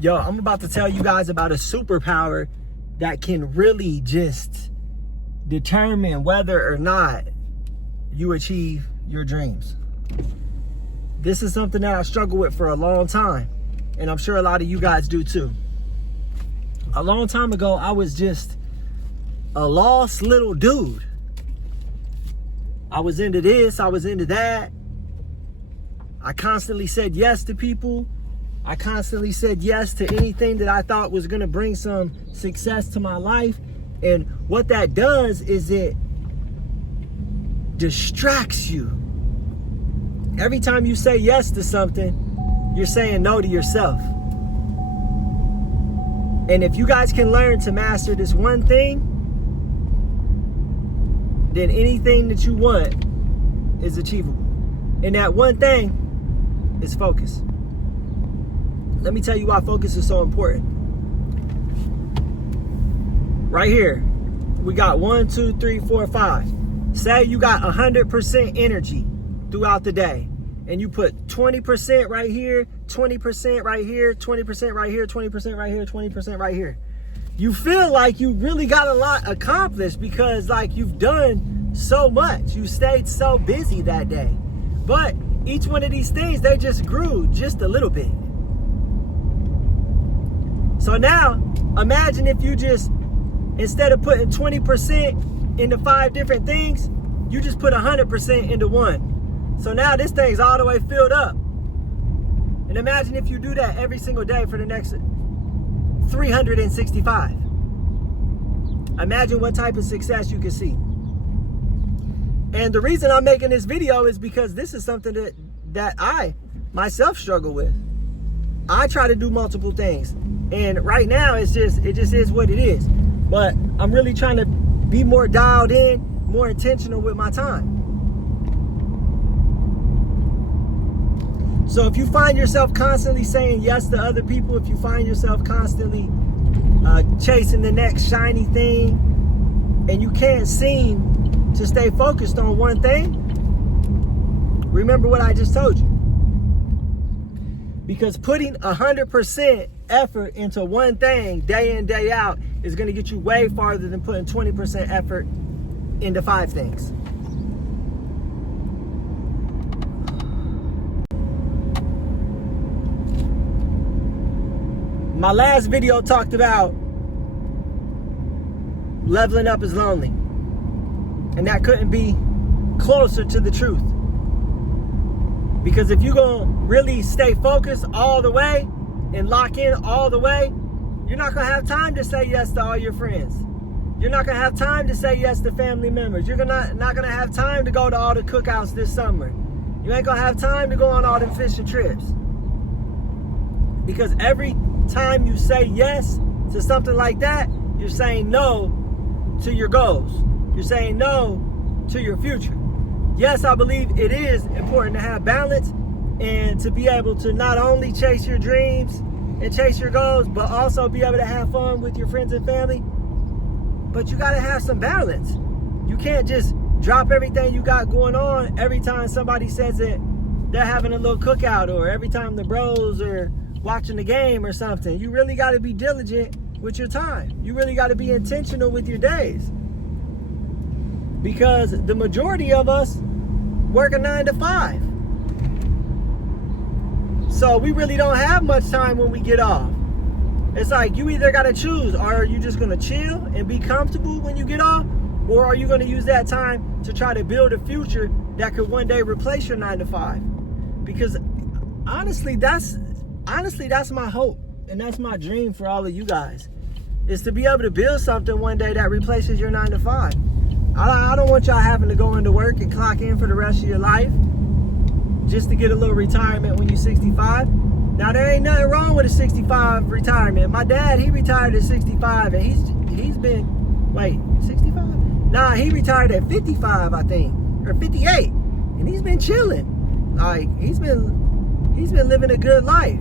Yo, I'm about to tell you guys about a superpower that can really just determine whether or not you achieve your dreams. This is something that I struggled with for a long time, and I'm sure a lot of you guys do too. A long time ago, I was just a lost little dude. I was into this, I was into that. I constantly said yes to people. I constantly said yes to anything that I thought was gonna bring some success to my life. And what that does is it distracts you. Every time you say yes to something, you're saying no to yourself. And if you guys can learn to master this one thing, then anything that you want is achievable. And that one thing is focus. Let me tell you why focus is so important. Right here, we got 1, 2, 3, 4, 5. Say you got 100% energy throughout the day, and you put 20% right here, 20% right here, 20% right here, 20% right here, 20% right here. You feel like you really got a lot accomplished because like you've done so much. You stayed so busy that day. But each one of these things, they just grew just a little bit. So now, imagine if you just, instead of putting 20% into 5 different things, you just put 100% into one. So now this thing's all the way filled up. And imagine if you do that every single day for the next 365. Imagine what type of success you can see. And the reason I'm making this video is because this is something that I myself struggle with. I try to do multiple things. And right now it just is what it is. But I'm really trying to be more dialed in, more intentional with my time. So if you find yourself constantly saying yes to other people, if you find yourself constantly chasing the next shiny thing, and you can't seem to stay focused on one thing, remember what I just told you. Because putting 100% effort into one thing day in, day out is going to get you way farther than putting 20% effort into 5 things. My last video talked about leveling up is lonely. And that couldn't be closer to the truth. Because if you're going to really stay focused all the way and lock in all the way, you're not going to have time to say yes to all your friends. You're not going to have time to say yes to family members. You're not going to have time to go to all the cookouts this summer. You ain't going to have time to go on all them fishing trips. Because every time you say yes to something like that, you're saying no to your goals. You're saying no to your future. Yes, I believe it is important to have balance and to be able to not only chase your dreams and chase your goals, but also be able to have fun with your friends and family. But you got to have some balance. You can't just drop everything you got going on every time somebody says that they're having a little cookout, or every time the bros are watching the game or something. You really got to be diligent with your time. You really got to be intentional with your days. Because the majority of us work a 9 to 5. So we really don't have much time when we get off. It's like you either got to choose. Are you just going to chill and be comfortable when you get off? Or are you going to use that time to try to build a future that could one day replace your 9 to 5? Because honestly, that's my hope. And that's my dream for all of you guys. Is to be able to build something one day that replaces your 9 to 5. I don't want y'all having to go into work and clock in for the rest of your life just to get a little retirement when you're 65. Now, there ain't nothing wrong with a 65 retirement. My dad, he retired at 65, and he's been, wait, 65? Nah, he retired at 55, I think, or 58, and he's been chilling. Like, he's been living a good life.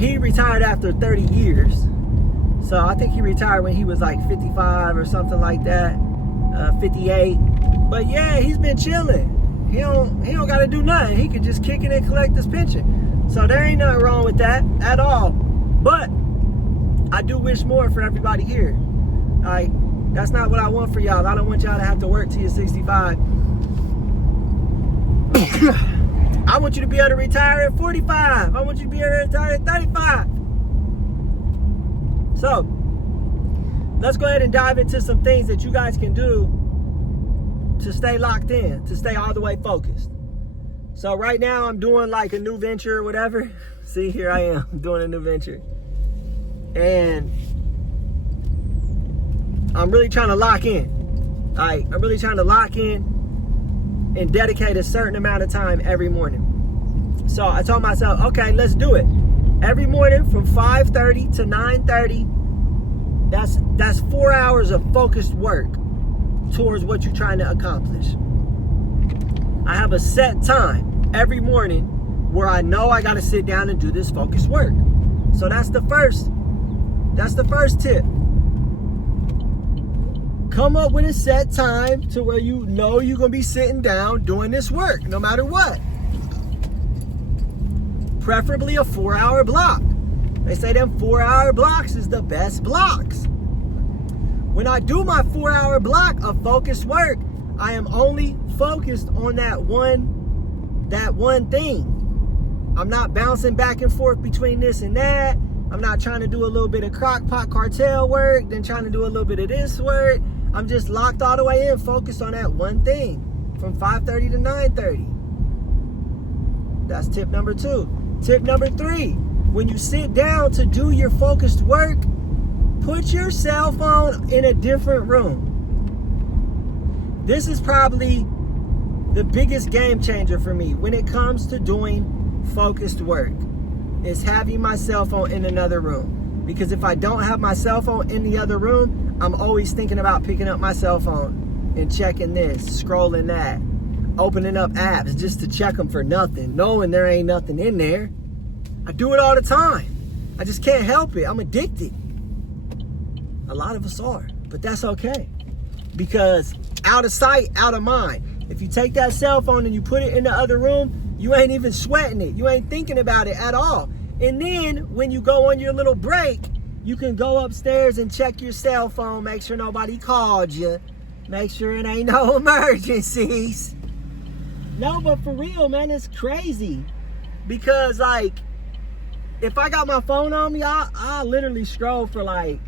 He retired after 30 years. So I think he retired when he was like 55 or something like that, 58. But yeah, he's been chilling. He don't got to do nothing. He could just kick it and collect his pension. So there ain't nothing wrong with that at all. But I do wish more for everybody here. Like, that's not what I want for y'all. I don't want y'all to have to work till you're 65. I want you to be able to retire at 45. I want you to be able to retire at 35. So, let's go ahead and dive into some things that you guys can do to stay locked in, to stay all the way focused. So right now I'm doing like a new venture or whatever. See, here I am doing a new venture. And I'm really trying to lock in. I'm really trying to lock in and dedicate a certain amount of time every morning. So I told myself, okay, let's do it. Every morning from 5:30 to 9:30, that's 4 hours of focused work towards what you're trying to accomplish. I have a set time every morning where I know I got to sit down and do this focused work. So that's the first tip. Come up with a set time to where you know you're going to be sitting down doing this work no matter what. Preferably a 4-hour block. They say them 4-hour blocks is the best blocks. When I do my 4-hour block of focused work, I am only focused on that one thing. I'm not bouncing back and forth between this and that. I'm not trying to do a little bit of crockpot cartel work, then trying to do a little bit of this work. I'm just locked all the way in, focused on that one thing from 5:30 to 9:30. That's tip number 2. Tip number 3, when you sit down to do your focused work, put your cell phone in a different room. This is probably the biggest game changer for me when it comes to doing focused work, is having my cell phone in another room. Because if I don't have my cell phone in the other room, I'm always thinking about picking up my cell phone and checking this, scrolling that, opening up apps just to check them for nothing, knowing there ain't nothing in there. I do it all the time. I just can't help it. I'm addicted. A lot of us are, but that's okay. Because out of sight, out of mind. If you take that cell phone and you put it in the other room, you ain't even sweating it. You ain't thinking about it at all. And then when you go on your little break, you can go upstairs and check your cell phone, make sure nobody called you, make sure it ain't no emergencies. No, but for real, man, it's crazy. Because like, if I got my phone on me, I'll literally scroll for like,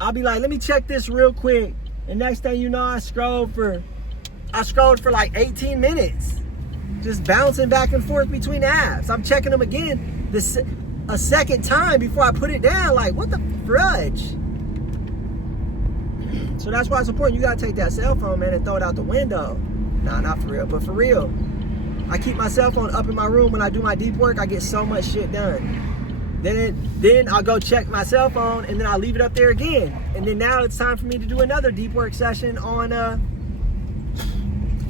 I'll be like, let me check this real quick. And next thing you know, I scrolled for like 18 minutes. Just bouncing back and forth between apps. I'm checking them again a second time before I put it down. Like, what the fudge? So that's why it's important. You gotta take that cell phone, man, and throw it out the window. Nah, not for real, but for real. I keep my cell phone up in my room when I do my deep work. I get so much shit done. Then I'll go check my cell phone, and then I'll leave it up there again. And then now it's time for me to do another deep work session on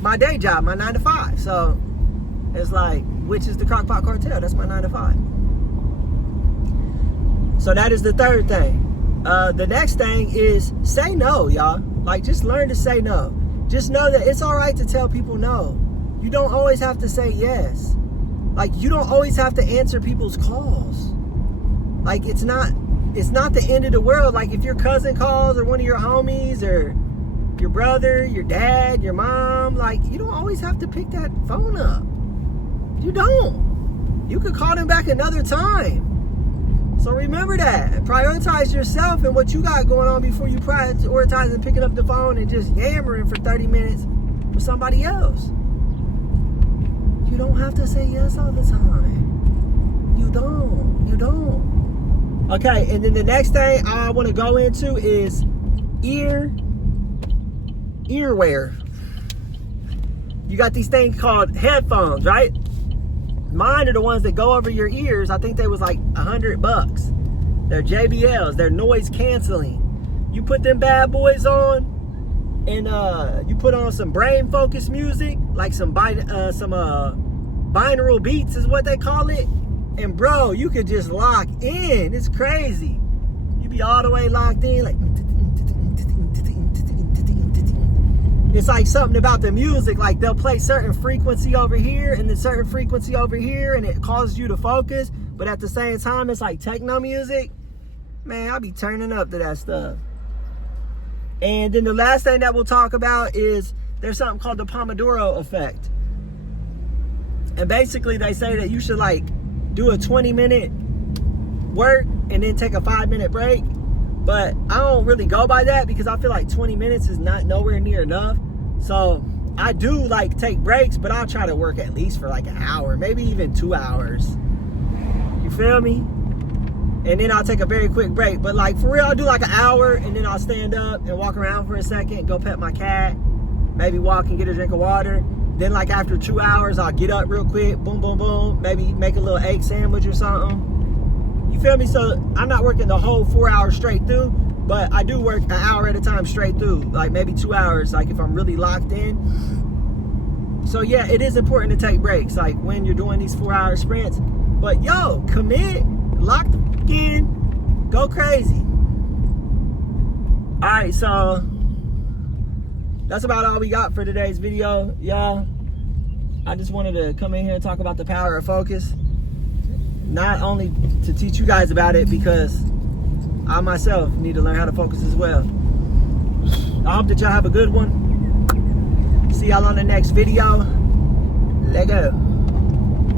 my day job, my 9 to 5. So it's like, which is the Crockpot Cartel. That's my 9 to 5. So that is the third thing. The next thing is say no, y'all. Like, just learn to say no. Just know that it's all right to tell people no. You don't always have to say yes. Like, you don't always have to answer people's calls. Like, it's not the end of the world. Like, if your cousin calls, or one of your homies, or your brother, your dad, your mom, like, you don't always have to pick that phone up. You don't. You could call them back another time. So remember that. Prioritize yourself and what you got going on before you prioritize and picking up the phone and just yammering for 30 minutes with somebody else. You don't have to say yes all the time. You don't. You don't. Okay, and then the next thing I want to go into is earwear. You got these things called headphones, right? Mine are the ones that go over your ears. I think they was like $100. They're JBLs. They're noise canceling. You put them bad boys on, and you put on some brain focus music, like some binaural beats is what they call it. And bro, you could just lock in. It's crazy. You be all the way locked in, like. it's like something about the music. Like they'll play certain frequency over here and then certain frequency over here, and it causes you to focus. But at the same time, it's like techno music. Man, I'll be turning up to that stuff. And then the last thing that we'll talk about is there's something called the Pomodoro effect. And basically they say that you should like do a 20-minute work and then take a 5-minute break. But I don't really go by that because I feel like 20 minutes is not nowhere near enough. So I do like take breaks, but I'll try to work at least for like an hour, maybe even 2 hours. You feel me? And then I'll take a very quick break. But like for real, I'll do like an hour and then I'll stand up and walk around for a second, go pet my cat, maybe walk and get a drink of water. Then like after 2 hours, I'll get up real quick, boom, boom, boom, maybe make a little egg sandwich or something. You feel me? So I'm not working the whole 4 hours straight through, but I do work an hour at a time straight through, like maybe 2 hours, like if I'm really locked in. So yeah, it is important to take breaks, like when you're doing these 4-hour sprints. But yo, commit, lock in, go crazy. All right, so that's about all we got for today's video, y'all. I just wanted to come in here and talk about the power of focus. Not only to teach you guys about it, because I myself need to learn how to focus as well. I hope that y'all have a good one. See y'all on the next video. Let go.